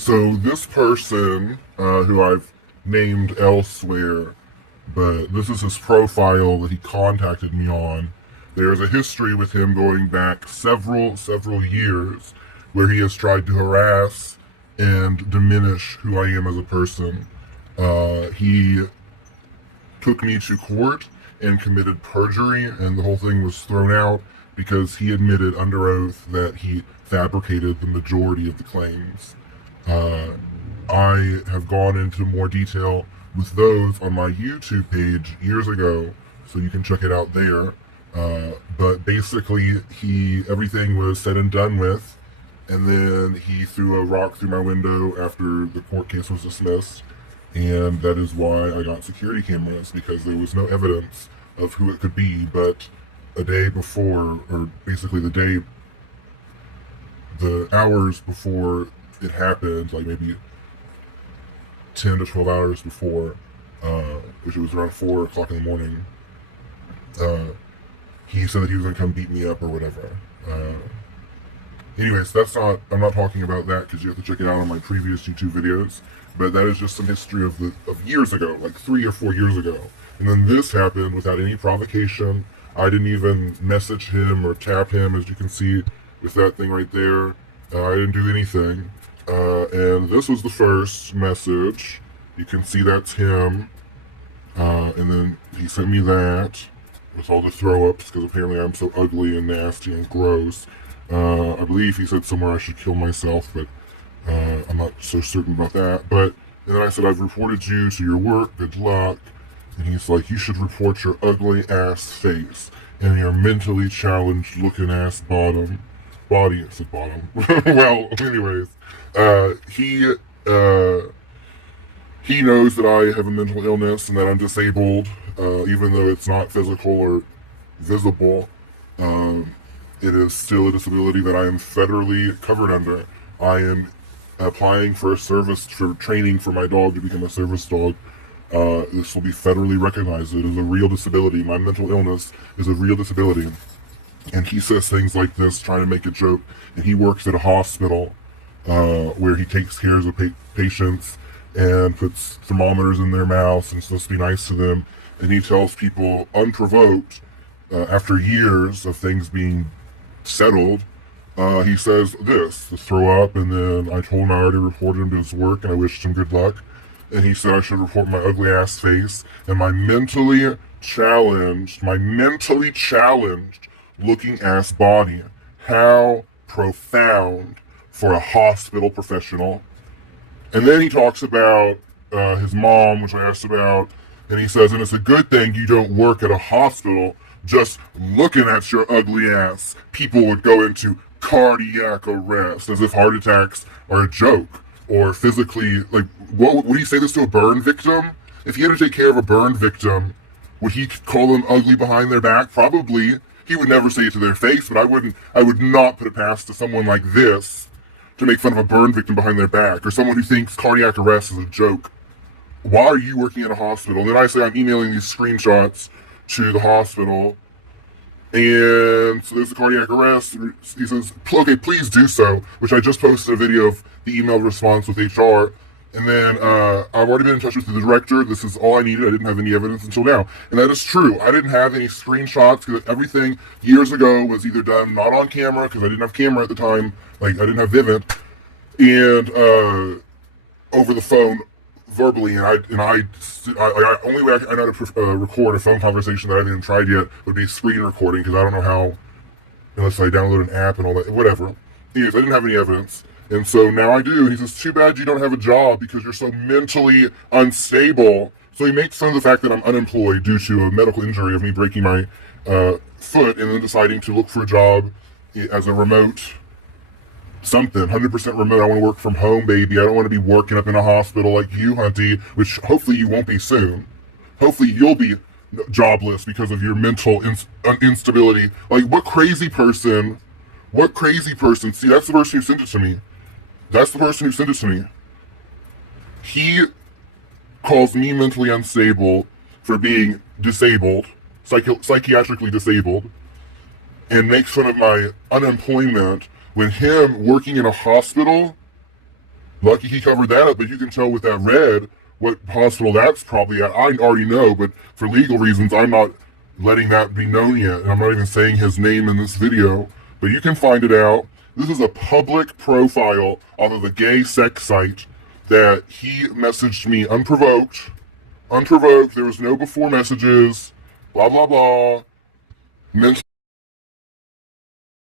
So this person, who I've named elsewhere, but this is his profile that he contacted me on. There's a history with him going back several years where he has tried to harass and diminish who I am as a person. He took me to court and committed perjury, and the whole thing was thrown out because he admitted under oath that he fabricated the majority of the claims. Uh, I have gone into more detail with those on my YouTube page years ago, so you can check it out there. But basically, everything was said and done with, and then he threw a rock through my window after the court case was dismissed, and that is why I got security cameras, because there was no evidence of who it could be. But a day before, or basically the hours before it happened, like maybe 10 to 12 hours before, which was around 4 o'clock in the morning, he said that he was going to come beat me up or whatever. Anyways, I'm not talking about that because you have to check it out on my previous YouTube videos, but that is just some history of years ago, like 3 or 4 years ago. And then this happened without any provocation. I didn't even message him or tap him, as you can see with that thing right there. I didn't do anything. And this was the first message. You can see that's him. And then he sent me that with all the throw-ups, because apparently I'm so ugly and nasty and gross. I believe he said somewhere I should kill myself, but I'm not so certain about that. But and then I said, I've reported you to your work, good luck. And he's like, you should report your ugly ass face and your mentally challenged looking ass body. I said bottom. Well, anyways, he knows that I have a mental illness and that I'm disabled, even though it's not physical or visible. It is still a disability that I am federally covered under. I am applying for training for my dog to become a service dog. This will be federally recognized. It is a real disability. My mental illness is a real disability. And he says things like this, trying to make a joke. And he works at a hospital where he takes care of patients and puts thermometers in their mouths and supposed to be nice to them. And he tells people unprovoked, after years of things being settled, he says this, to throw up. And then I told him I already reported him to his work and I wished him good luck. And he said I should report my ugly ass face and my mentally challenged looking ass body. How profound for a hospital professional. And then he talks about his mom, which I asked about, and he says, and it's a good thing you don't work at a hospital. Just looking at your ugly ass, people would go into cardiac arrest, as if heart attacks are a joke. Or physically, like, would he say this to a burn victim? If he had to take care of a burn victim, would he call them ugly behind their back? Probably. He would never say it to their face, but I would not put it past to someone like this to make fun of a burn victim behind their back, or someone who thinks cardiac arrest is a joke. Why are you working at a hospital? And then I say I'm emailing these screenshots to the hospital, and so there's the cardiac arrest. He says, okay, please do so, which I just posted a video of the email response with HR. And then I've already been in touch with the director. This is all I needed. I didn't have any evidence until now. And that is true. I didn't have any screenshots because everything years ago was either done not on camera, because I didn't have camera at the time. Like, I didn't have Vivint. And over the phone verbally. And I only way I know to record a phone conversation that I haven't even tried yet would be screen recording, because I don't know how, unless I download an app and all that, whatever. Anyways, I didn't have any evidence. And so now I do. He says, too bad you don't have a job because you're so mentally unstable. So he makes fun of the fact that I'm unemployed due to a medical injury of me breaking my foot and then deciding to look for a job as a remote something, 100% remote. I want to work from home, baby. I don't want to be working up in a hospital like you, Hunty, which hopefully you won't be soon. Hopefully you'll be jobless because of your mental instability. Like, what crazy person, see, that's the person who sent it to me. That's the person who sent it to me. He calls me mentally unstable for being disabled, psychiatrically disabled, and makes fun of my unemployment when him working in a hospital Lucky he covered that up, but you can tell with that red what hospital that's probably at. I already know, but for legal reasons, I'm not letting that be known yet. And I'm not even saying his name in this video, but you can find it out. This is a public profile on the gay sex site that he messaged me unprovoked. Unprovoked. There was no before messages. Blah, blah, blah.